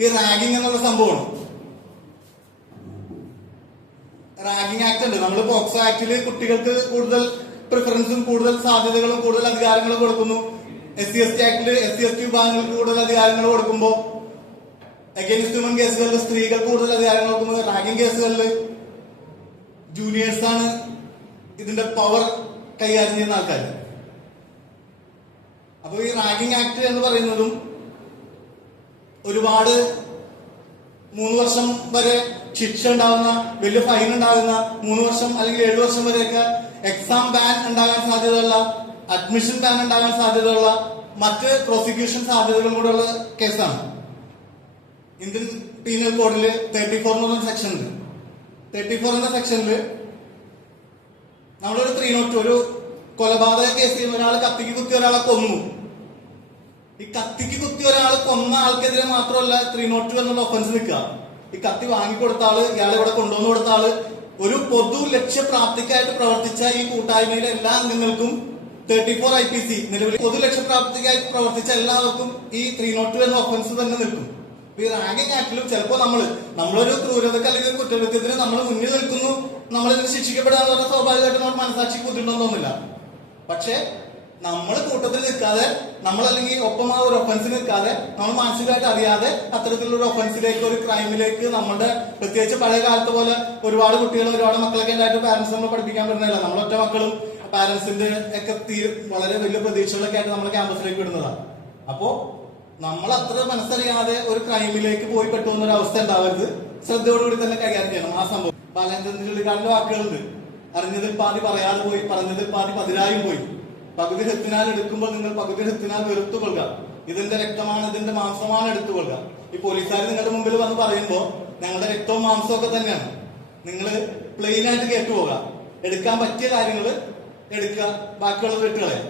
ഈ റാഗിങ് എന്നുള്ള സംഭവമാണ്. റാഗിങ് ആക്ട് ഉണ്ട്. നമ്മൾ പോക്സോ ആക്ടില് കുട്ടികൾക്ക് കൂടുതൽ പ്രിഫറൻസും കൂടുതൽ സാധ്യതകളും കൂടുതൽ അധികാരങ്ങളും കൊടുക്കുന്നു. SC/ST ആക്ടില് SC/ST വിഭാഗങ്ങൾക്ക് കൂടുതൽ അധികാരങ്ങൾ കൊടുക്കുമ്പോൾ അഗൈൻസ്റ്റ് വുമൻ കേസുകളിൽ സ്ത്രീകൾ കൂടുതൽ അധികാരങ്ങൾ കൊടുക്കുന്നത്. റാഗിങ് കേസുകളിൽ ജൂനിയേഴ്സ് ആണ് ഇതിന്റെ പവർ കൈകാര്യം ചെയ്യുന്ന ആൾക്കാർ. അപ്പൊ ഈ റാഗിങ് ആക്ട് എന്ന് പറയുന്നതും ഒരുപാട് 3 വർഷം വരെ ശിക്ഷ ഉണ്ടാകുന്ന, വലിയ ഫൈൻ ഉണ്ടാകുന്ന, 3 വർഷം അല്ലെങ്കിൽ 7 വർഷം വരെയൊക്കെ എക്സാം ബാൻ ഉണ്ടാകാൻ സാധ്യതയുള്ള, അഡ്മിഷൻ ബാൻ ഉണ്ടാകാൻ സാധ്യതയുള്ള, മറ്റ് പ്രോസിക്യൂഷൻ സാധ്യതകളും കൂടെ ഉള്ള കേസാണ്. ഇന്ത്യൻ പീനൽ കോഡില് 34 എന്ന് പറഞ്ഞ സെക്ഷൻ ഉണ്ട്. 34 എന്ന സെക്ഷനില് നമ്മളൊരു 302 ഒരു കൊലപാതക കേസിൽ ഒരാൾ കത്തിക്ക് കുത്തി ഒരാളെ കൊന്നു. ഈ കത്തിക്ക് കുത്തി ഒരാൾ കൊന്ന ആൾക്കെതിരെ മാത്രമല്ല 302 എന്നുള്ള ഒഫൻസ് നിൽക്കുക. ഈ കത്തി വാങ്ങിക്കൊടുത്ത ആള്, ഇയാളെ ഇവിടെ കൊണ്ടുവന്നു കൊടുത്ത ആള്, ഒരു പൊതു ലക്ഷ്യപ്രാപ്തിക്കായിട്ട് പ്രവർത്തിച്ച ഈ കൂട്ടായ്മയിലെ എല്ലാ അംഗങ്ങൾക്കും 34 IPC നിലവിൽ പൊതു ലക്ഷ്യപ്രാപ്തിക്കായിട്ട് പ്രവർത്തിച്ച എല്ലാവർക്കും ഈ 302 എന്ന ഒഫൻസ് തന്നെ നിൽക്കും. ഈ റാഗിങ് ആക്ടിലും ചിലപ്പോൾ നമ്മളൊരു ക്രൂരതക്ക് അല്ലെങ്കിൽ ഒരു കുറ്റകൃത്യത്തിന് നമ്മൾ മുന്നിൽ നിൽക്കുന്നു, നമ്മളിതിന് ശിക്ഷിക്കപ്പെടാന്ന് പറഞ്ഞാൽ സ്വാഭാവികമായിട്ട് നമ്മൾ മനസാക്ഷി ബുദ്ധിമുട്ടൊന്നുമില്ല. പക്ഷെ നമ്മൾ കൂട്ടത്തിൽ നിൽക്കാതെ, നമ്മളല്ലെങ്കിൽ ഒപ്പം ആ ഒരു ഒഫൻസിൽ നിൽക്കാതെ, നമ്മൾ മാനസികമായിട്ട് അറിയാതെ അത്തരത്തിലുള്ള ഒരു ഒഫൻസിലേക്ക്, ഒരു ക്രൈമിലേക്ക്, നമ്മുടെ പ്രത്യേകിച്ച് പഴയ കാലത്ത് പോലെ ഒരുപാട് കുട്ടികൾ, ഒരുപാട് മക്കളൊക്കെ ഉണ്ടായിട്ട് പാരന്റ്സ് നമ്മൾ പഠിപ്പിക്കാൻ പറ്റുന്നില്ല. നമ്മളൊറ്റ മക്കളും പാരന്റ്സിന്റെ ഒക്കെ വളരെ വലിയ പ്രതീക്ഷകളൊക്കെ ആയിട്ട് നമ്മൾ ക്യാമ്പസിലേക്ക് വിടുന്നതാണ്. അപ്പോ നമ്മൾ അത്ര മനസ്സറിയാതെ ഒരു ക്രൈമിലേക്ക് പോയി പെട്ടുന്ന ഒരു അവസ്ഥ ഉണ്ടാവരുത്. ശ്രദ്ധയോടുകൂടി തന്നെ കൈകാര്യം ചെയ്യണം ആ സംഭവം. ബാലചന്ദ്രൻ ചുള്ളിക്കാരന്റെ വാക്കുകളുണ്ട്, അറിഞ്ഞതിൽ പാതി പറയാതെ പോയി, പറഞ്ഞതിൽ പാതി പതിരായും പോയി. പകുതി ഹെത്തിനാൽ എടുക്കുമ്പോൾ നിങ്ങൾ പകുതി ഹെത്തിനാൽ വെറുത്തുകൊള്ളുക. ഇതിന്റെ രക്തമാണ്, ഇതിന്റെ മാംസമാണ് എടുത്തുകൊള്ളുക. ഈ പോലീസുകാർ നിങ്ങളുടെ മുമ്പിൽ വന്ന് പറയുമ്പോൾ ഞങ്ങളുടെ രക്തവും മാംസവും ഒക്കെ തന്നെയാണ്. നിങ്ങൾ പ്ലെയിൻ ആയിട്ട് കേട്ടുപോകുക, എടുക്കാൻ പറ്റിയ കാര്യങ്ങൾ എടുക്കുക, ബാക്കിയുള്ളത് വിട്ടുകളയാം.